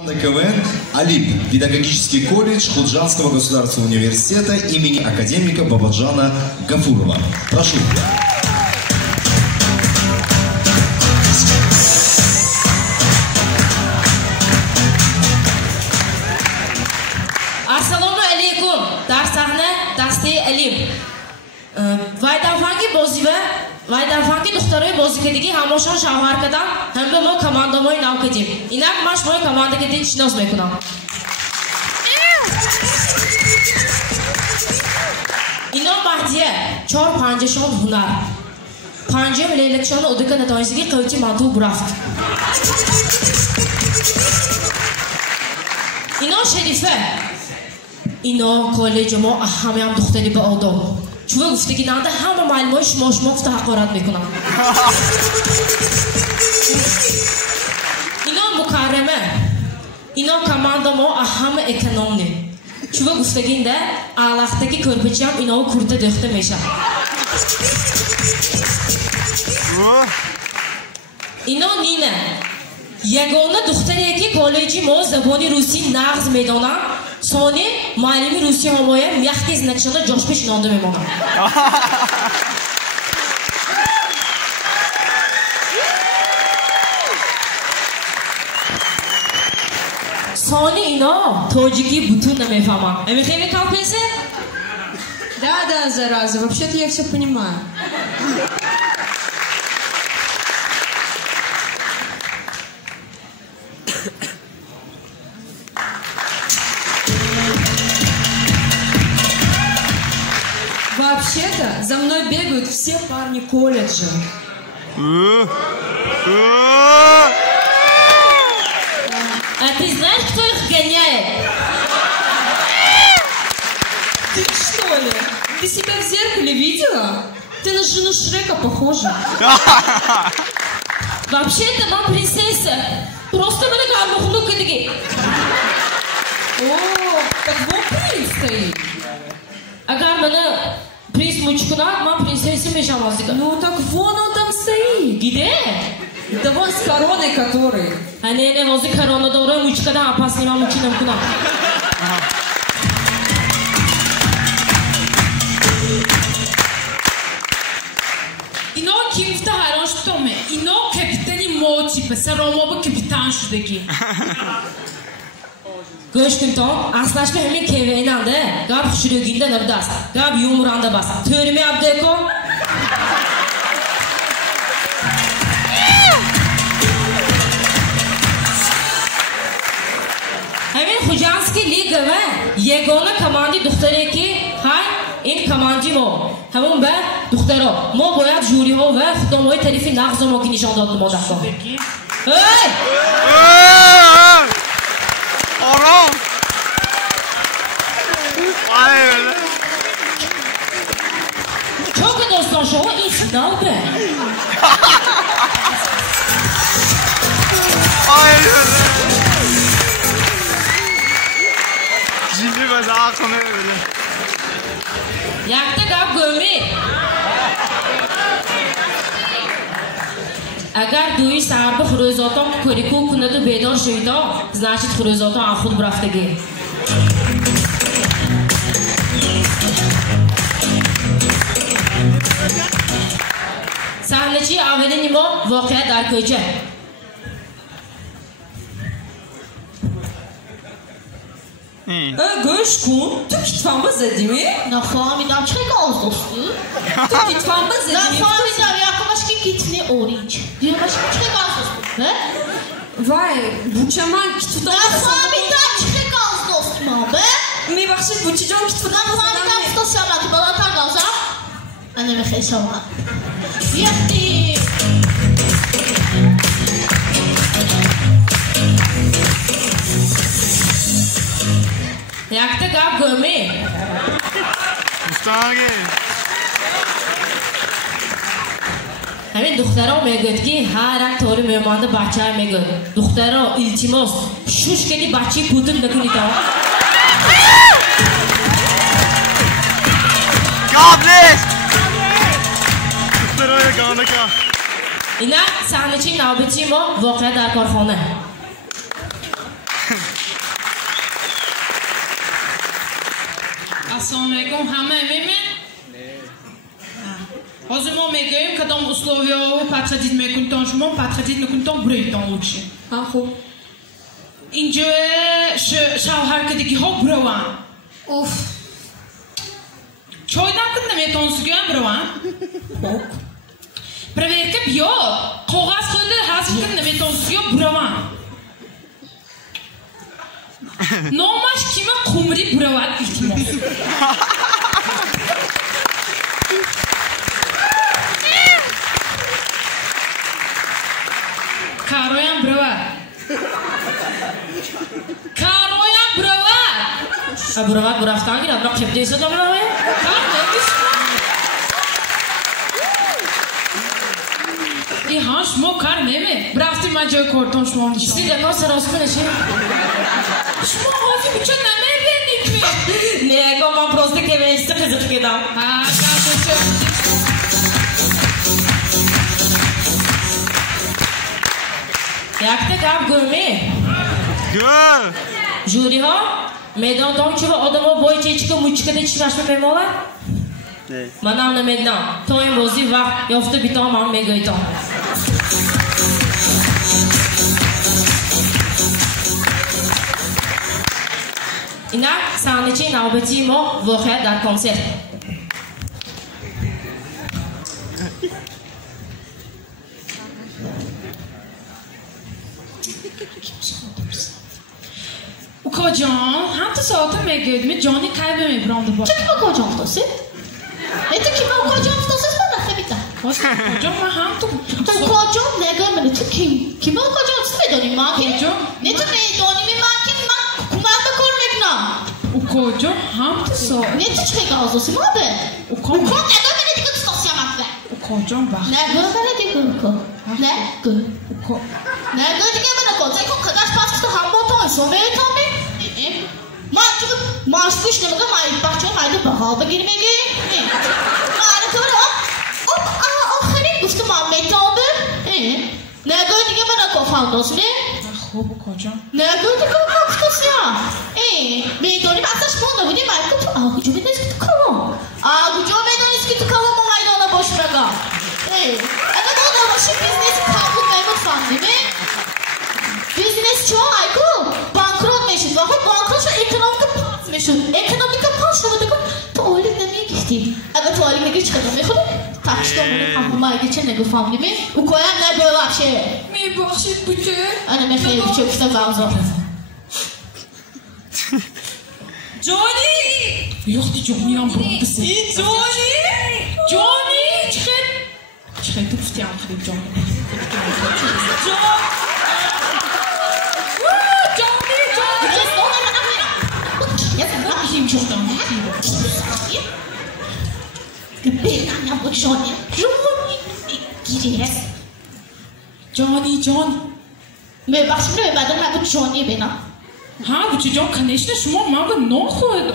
КВН «Алип», педагогический колледж Худжанского государственного университета имени академика Бабаджана Гафурова. Прошу. Assalomu alaykum. Darsahna Dasti Alip. Vaydafangi boziva, Vaydafangi duxtaroy bozikadagi hamoshan shahvarkadan hamda mo komandamoy navkadim. Inak mash moy komandaga din shnos mekunam. Ino Mahdiya 4-5 shon hunar. 5 leylakshon odika natoyisiga qilchi matu buraft. Ino Sharifa. Ino kolleji mo ahamiyam duxtari ba odob. چوه گفته که نانده همه معلومای شما گفته حقارت میکنم اینا مکرمه اینا کمانده ما همه اکنامنی چوه گفته که اینده علاقه که کرپچی هم اینا کرده دخته میشه اینا نینه یگانه دختریه که کالجی ما زبانی روسی نغز میدانم ثانی معلمی روسی همایه میختی از نکشنده جاش پیش نانده میمانم ثانی اینا تاجیکی بوتون نمیفهمم میخوایی میکال پیسه؟ Да, зараза, вообще-то я все понимаю. Вообще-то за мной бегают все парни колледжа. А ты знаешь, кто их гоняет? Ты что ли? Ты себя в зеркале видела? Ты на жену Шрека похожа. Вообще-то мама принцесса. Просто меня галмухну кадыги. О, так вот принц стоит. Ага, меня принц мучкуна, мама принцесса мешамазика. Ну так вон он там стоит. Где? Да вон с короной который. А не, возле короны добрая мучка, да, опасный мама мучинам куна. اینا کی گفته هراش تومه اینا کپیتانی موچی پسر روما با کپیتان شدگی Göç gün tom, aslaşma hemen keveyini aldı. Gab şürüğünde nabdas, gab yumuranda bas. Törümü yaptı eko. Hemen Hujanski Liga ve yegona komandi duxtari ki hay in komandi mo. Hemen ben duxtaro. Mo boyad juri ho ve xudomoy tarifi nagz mo ki nishon dad mo dakta. Hey! آرام Çok dostlar şovu این final be. جیبی بزاق کنه بله Yakta gab gömi. Agar duyi sarbi xuruzatan koriku kunadu bedor shuyda, значит xuruzatan an khud braftagi. Sahnechi avvalin nima voqea dar ko'cha. Goshkun, tu kitfamba zadimi? Nafahamiddam چه گاز دوستی؟ Tu kitfamba zadimi? Nafahamiddam yaklaşık gitni orange. Diyormuş çe gaz dostu. Ne? Vay, bu çaman kitfudan... Nafahamiddam çe gaz dostum abi. Mi bakşit bu çijon kitfudan... Nafahamiddam tutasamadı bana tar gazam. Anne mi xesama. Yetti. Yakta gab gömi. مستانگه همین دخترها میگوید که هر یک طوری میمانده بچه های میگوید دخترها التماس شوش کنی بچه پودن نکنید قابلش دخترهای گانه که اینا صحنه چی نابطی ما واقعا در کارخانه Assalomu alaykum, hamma emmi? Hozir мы говорим, когда условия подходить мы кунтон шумом, подходить на кунтон брейтон лучше. Аху. Инже шавхар кадики хоп брован. Уф. Чойдан кадна метон суган брован. Хоп. Проверка бьё. Қоғаз қойды хазыр кадна метон суган брован. Номаш кима қумри брован илтимос. Karoyan brava. Karoyan brava. Brava buraftan gir, abra kepteyse de brava ya. Kar neymiş? İhan şmo kar ne mi? Bıraktı mancayı korton şmo onu Si de no sarosku ne şey? Şmo hozi bıçak ne verdik mi? Ne, man просто kevençte kızıp gidam. Ha, kardeşim. Yakta kap görme. Gör. Juri ha, meydandan çuva adamı boy çeçike muçikada çivaşma memola. Ne? Manam na meydan. Toyun bozi vakt yofta bitam man megaytam. İnak sahneçi navbeti mo voqea dar konser. Kocam, hamta saatı megaydı mi? Johnny kaybemi brandı bak. Kim o kocam tosi? Ne kim o kocam tosi bana tabii. Kocam ma hamta. O kocam ne görmedi tu kim? Kim o kocam tosi medoni makin? Kocam. Ne tu medoni mi makin ma? Kumanda kormekna. O kocam hamta saat. Ne tu çıkıyor ağzı mı abi? O kocam. Ne görmedi dikkat tosi yamakla. O kocam bak. Ne görmedi dikkat. Ne gör. Ne görmedi bana kocam ko kadar paskı hamboton sovyet abi. Maçık maçkuş ne kadar mayıp bahçe mayıp bahalı girmeli. Harika hop ahire guftum Ahmet abi. Ne gördük bana kofandos ne? Xo'p kocam. Ne gördük kofandos ya? Meydoni baksaş bunu bile mayıp ağucu bir eski tukalım. Ağucu meydoni eski tukalım o maydona boş bırakam. Aga da başı biznes kabul memur fan değil mi? Biznes çoğu aykı. Bankrot meşhur. Vakit bankrot şu ekonomik pas meşhur. Ekonomik pas şu vakit tuvalet demeye geçti. Aga tuvalet ne geç kadar meşhur. Taşta onu hamama geçen ne gufam değil mi? O koyan ne böyle bir şey. Mi bahşet bütü. Ana mefeye bir çok kitap alacağım. Johnny! Yok di Johnny am bıraktısın. Johnny! Johnny! Çıkart tuftı amfri Johnny. Johnny. मैं बस में बदल मैं कुछ जोनी बिना हाँ वो चीज़ों कनेक्शन शुमा मांग नौ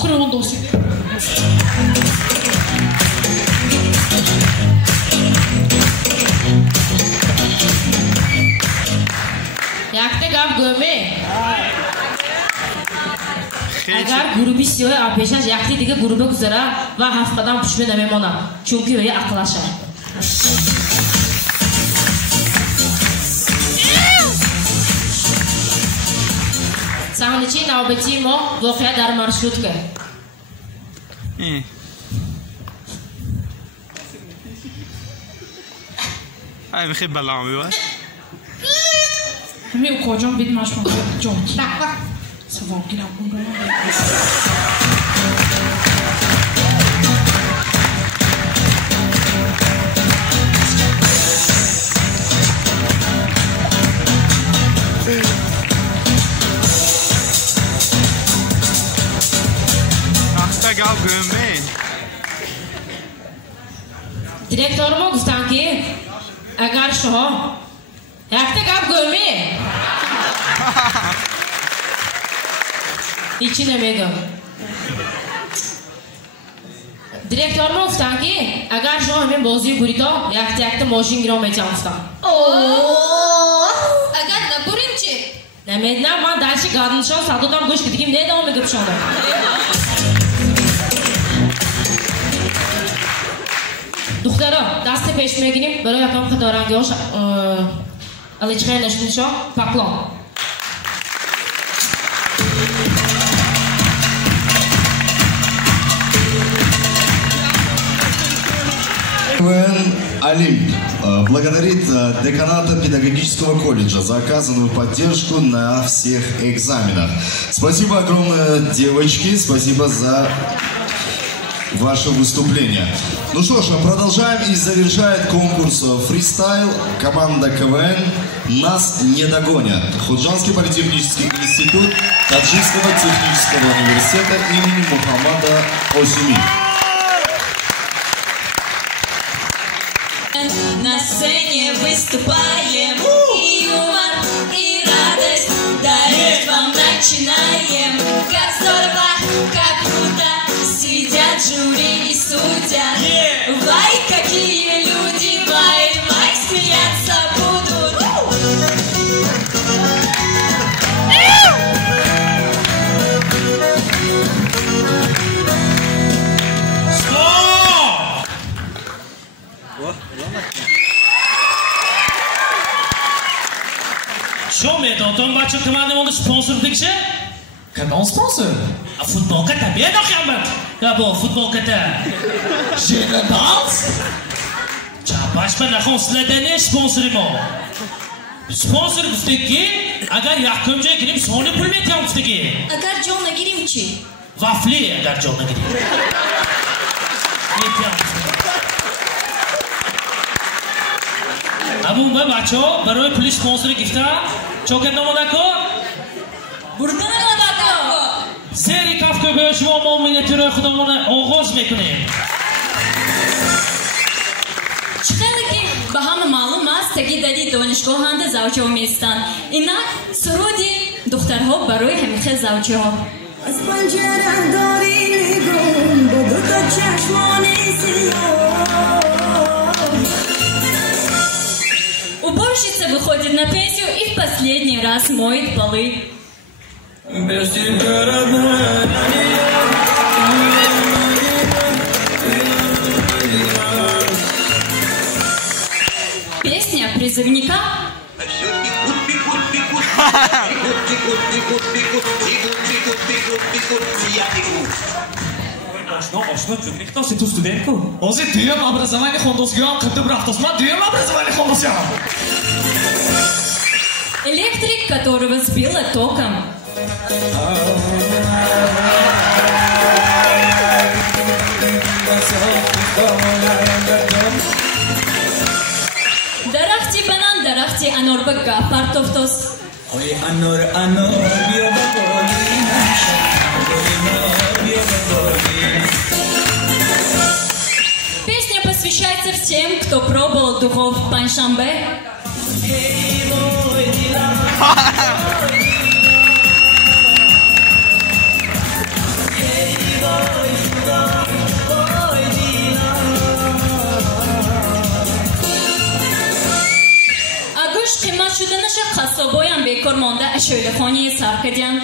खुरों दोसी Yakta gap görme. Agar grubi siyoy apeşaş yakta dige gruba guzara va haftadan pushme namemona. Chunki öyle aqlasha. Sahnechi navbati mo voqea dar marshrutka. Ay بخير بلعم بيوه همه کجام بید ماشون جون بابا سوام گیرم اون رو گاو گمه Direktörüme gustan ki agar şoha yakta gap görme. İçine mega. Direktörüme gustan ki agar şoha hemen bozuyu burito yakta mojin girom edeceğim gustan. Agar ne burinci? Ne medna man dalşı kadın şoha sadıdan boş gidikim ne devam edip şoha. دخترا دست پیش میگیریم برای یکم خدارنگیاش الیچخه نشونشا پاکلان Олимп благодарит деканата педагогического колледжа за оказанную поддержку на всех экзаменах. Спасибо огромное, девочки, спасибо за ваше выступление. Ну что ж, продолжаем и завершает конкурс фристайл команда КВН «Нас не догонят». Худжанский политехнический институт Таджикского технического университета имени Мухаммада Осюми. На сцене выступаем, и юмор, и радость дарит вам. Начинаем, как здорово, как круто, сидят жюри и судят. Вай, какие люди, вай, вай, смеяться будут. Что, mais dans ton match, comment demande sponsor picture? Comment sponsor? A football kata, bien d'accord, d'abord football kata. Je le danse? Çapaş ben akon sledene sponsorimo. Sponsor gusteki, agar yakımcıya girip sonra pulmet yam gusteki. Agar John'a gireyim ki? Vafli agar John'a gireyim. Ne yam? Abun be bacho, baroy pulis sponsor gifta. Çok ennomadako. Burada ne kadar? Seri kafka görüşme mol minnetini xudamona oğuz mekuneyim. Чхелики баҳама маълум аст таки дар ин донишгоҳанда завҷиҳо меистанд. Инак суруди духтарҳо барои ҳамихел завҷиҳо. از پنجره داری نگم با دو تا چشمان سیاه. Уборщица выходит на пенсию и в последний раз моет полы. Песня призывника. Кто c'est tout студентку? Ози дуем образование хондосгион кытып рафтосма дуем образование хондосгион. Электрик, которого сбило током. Дарахти банан, дарахти анор бага партофтос. Ой, анор, био баколина. Песня посвящается всем, кто пробовал духов паншамбе. Агуш қимат шуданаша қассобоям бекор монда ашӯлахони Саркадян.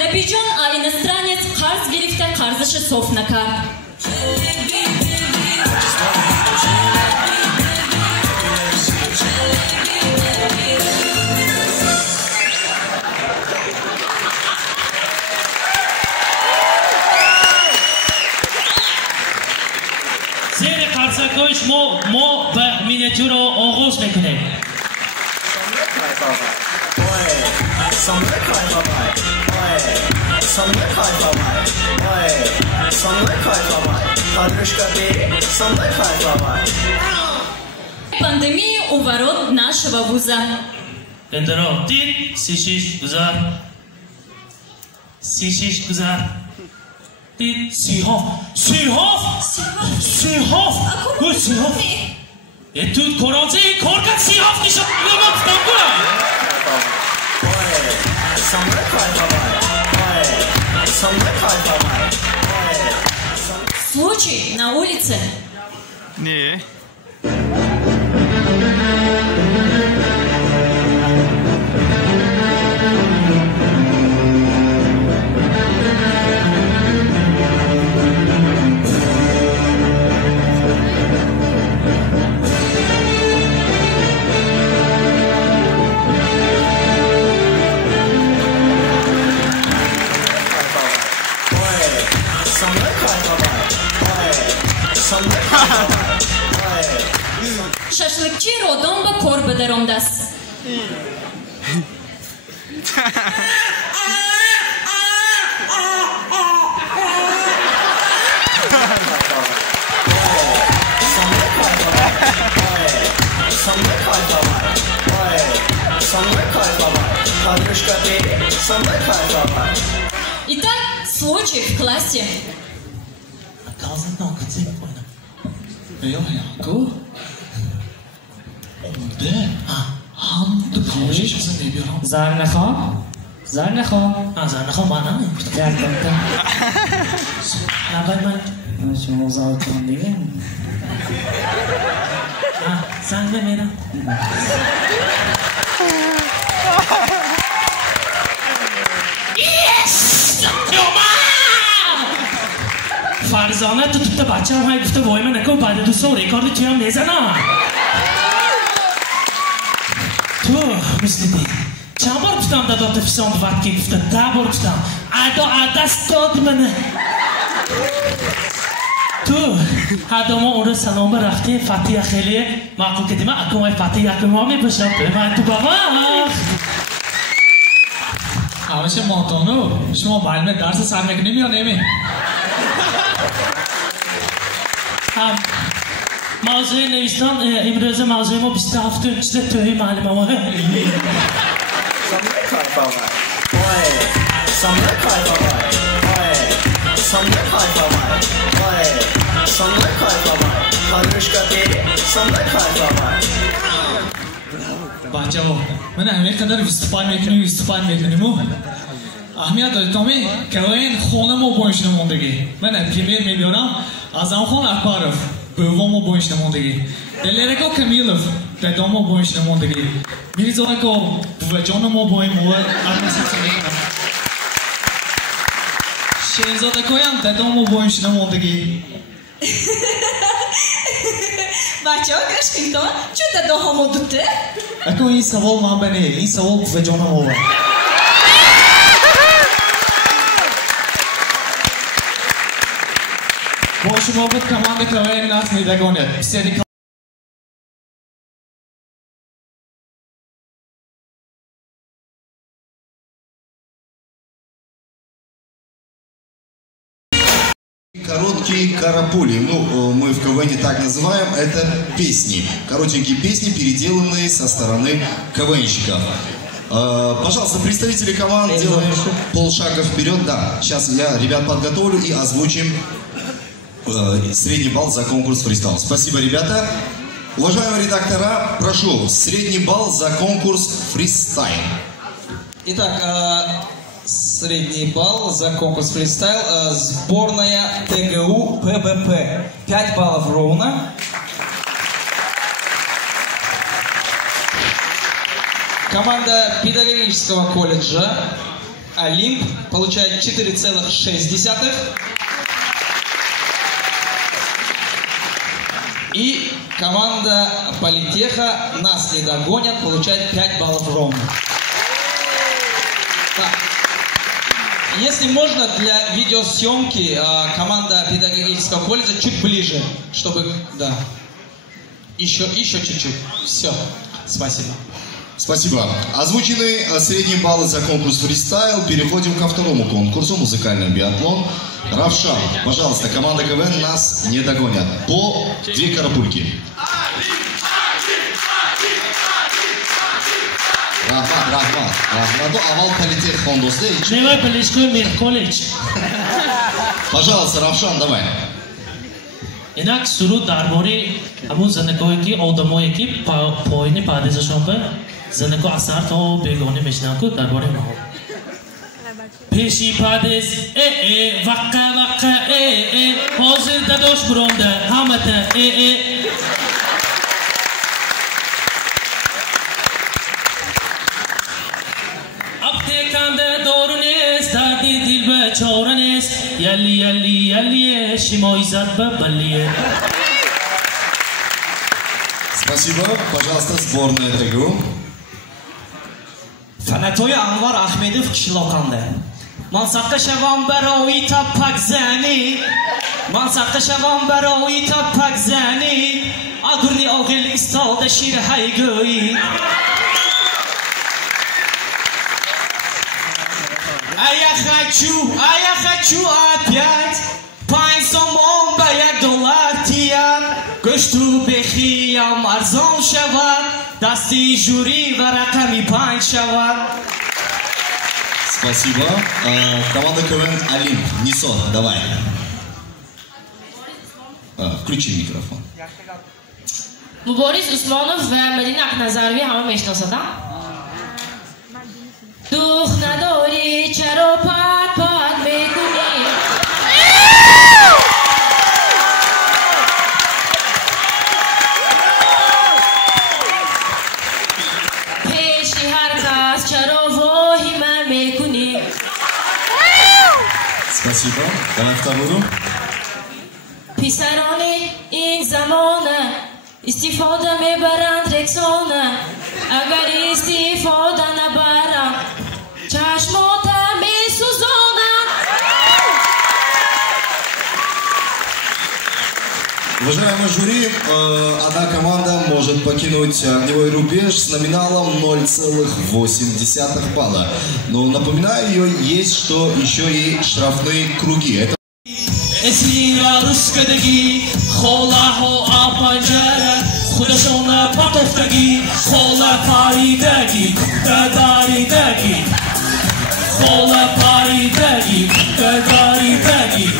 Набиҷон а иностранец қарз гирифта қарзаша соф накард. Зери қарзакоиш мо ба миниатюра оғоз мекунем. Пандемия у ворот нашего вуза. Пендеро, ты сишиш гузар. Сишиш гузар. Ты сихов. Сихов? Сихов? Ой, сихов. И тут коронцы, коркат сихов нишо. Легот в тамбура. Случай на улице. Не. Башлыкчи родом ба кор бадаромдаст. Итак, случай в классе. Zarnaxon? Zarnaxon. Zarnaxon mana. Yarqinda. Navbat man. Shuni o'zi olib degan. Sanga mera. Yes! Farzona tutibda bacham hay gufta voy men aka ba'da do'stlar rekordi tuyam mezana. Tu, misli. Çamur tutam da dota fisam vakti gufta tabur tutam. Ado adastod meni. Tu, adama ona salom rafti Fatiha kheli ma'qul kedima akamay Fatiha akamay bashab man tu baba. Avashe montonu, shuma balme darsa sar mekuni ya nemi? Mavzuyu nevistan imro'za mavzuyim 27-da to'y ma'luma var. Bachavo, mana hamma qadar vistupay mekunimu. Ahmiyat dodami, Kavain xonamo bo'yishnamo'ndagi. Mana primer millionam Azamxon Akbarov, bo'vomo bo'yishnamo'ndagi. Delereko Kamilov, dadomo bo'yishnamo'ndagi. Mirzonako buvajonomo bo'yimo administratsiya. Sherzodakayam dadomo bo'yishnamo'ndagi. Bachao Kashkinton, juda dahomo dutdi. Aka این savol manbani, این savol buvajonomo. Boşu muhabbet komanda Kavain nas nedagone. Biseri Короткие карапули, ну, мы в КВН так называем, это песни. Коротенькие песни, переделанные со стороны КВНщиков. Пожалуйста, представители команд, делаем полшага вперед. Да, сейчас я ребят подготовлю и озвучим средний балл за конкурс фристайл. Спасибо, ребята. Уважаемые редактора, прошу, средний балл за конкурс фристайл. Итак, средний балл за конкурс фристайл. Сборная ТГУ ПБП. 5 баллов ровно. Команда педагогического колледжа Олимп получает 4,6. И команда Политеха нас не догонят, получает 5 баллов ровно. Так. Если можно, для видеосъемки команда педагогического колледжа чуть ближе, чтобы, да, еще чуть-чуть. Все, спасибо. Спасибо. Озвучены средние баллы за конкурс фристайл. Переходим ко второму конкурсу, музыкальный биатлон. Равшан, пожалуйста, команда КВН нас не догонят. По 2 карапульки. Рахмат. Авал Политех Хондосде. Невай Политехский мир колледж. Пожалуйста, Равшан, давай. Инак суруд дарбори амун занакои ки одамое ки поини падезашон ба занако асар то бегони мешнаку дарбори маҳо. Пеши падез ваққа ҳозир дадош буронда ҳамата аптеканда дору нест дарди дилба чора нест ялли шимои зад ба баллие. Спасибо. Пожалуйста, сборная ТГУ. Фанатои Анвар Ахмедов Кишлоканда. Мансаққа шавам барои тапак зани. Агурни огил исталда шир хайгой. А я хочу опять пань сомон ба $1 тияр. Гошту бехиям арзон шавад, дасти жюри ва рақами 5 шавад. Спасибо. Команда КВН Олимп. Нисо, давай. Включи микрофон. Борис Усмонов و مدین اقنظروی همه میشناسدن. دوخ نداری چرا پد پد میکنی؟ پیشی هر کس چرا واهمه میکنی؟ Спасибо. Давай вторую. پسران این زمانه استفاده میبرند رکسانه اگر استفاده نبرند چشمات میسوزانند. Уважаемый жюри, одна команда может покинуть огневой рубеж с номиналом 0,8 балла. Но напоминаю, есть что еще и штрафные круги. Это اسلیرا رسکدگی خولا ها آپنجره خودشون پاتفتگی خولا پاریدگی داریدگی خولا پاریدگی داریدگی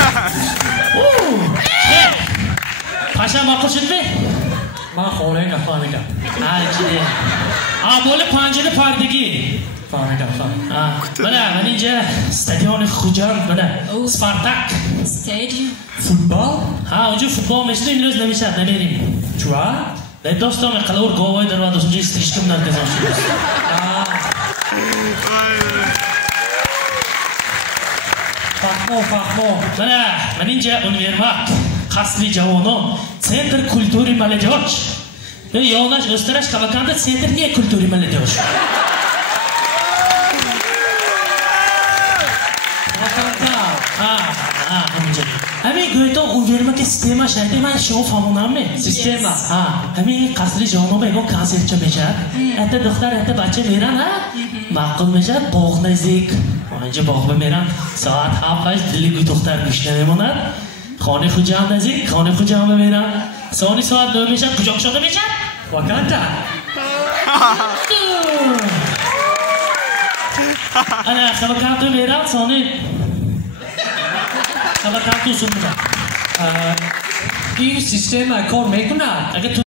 پاشا ماکل شد به من خوره نفهمیدم عجیه آبول پنجره پاریدگی فهمیدم بله من اینجا استادیون خوجان بله سپارتاک Stadium. فوتبال ها اونجا فوتبال میشه این روز نمیشه نمیریم چرا؟ به دوستام قلور گوای در وقت اونجا استریشکم نرگزان شده فهمو بله من اینجا اونیورماک قصری جوانان سنتر کلتوری ملدیاش به یانش استرش کبکانده سنتر نیه کلتوری ملدیاش همین گویتون اونجوری که سیستم شده من شما فهمونم سیستم همین قصری جانو بگو کانسر چه میشه حتی دختر حتی بچه میرن معقول میشه باغ نزدیک اینجا باغ میرن ساعت 7 دلی گوی دختر بیشتر میموند خانه خوجام نزدیک خانه خوجام میرن ساعت 9 میشه کجا شده میشه واکانتا انا خبرکاتو میرن ساعت این سیستم کار میکنه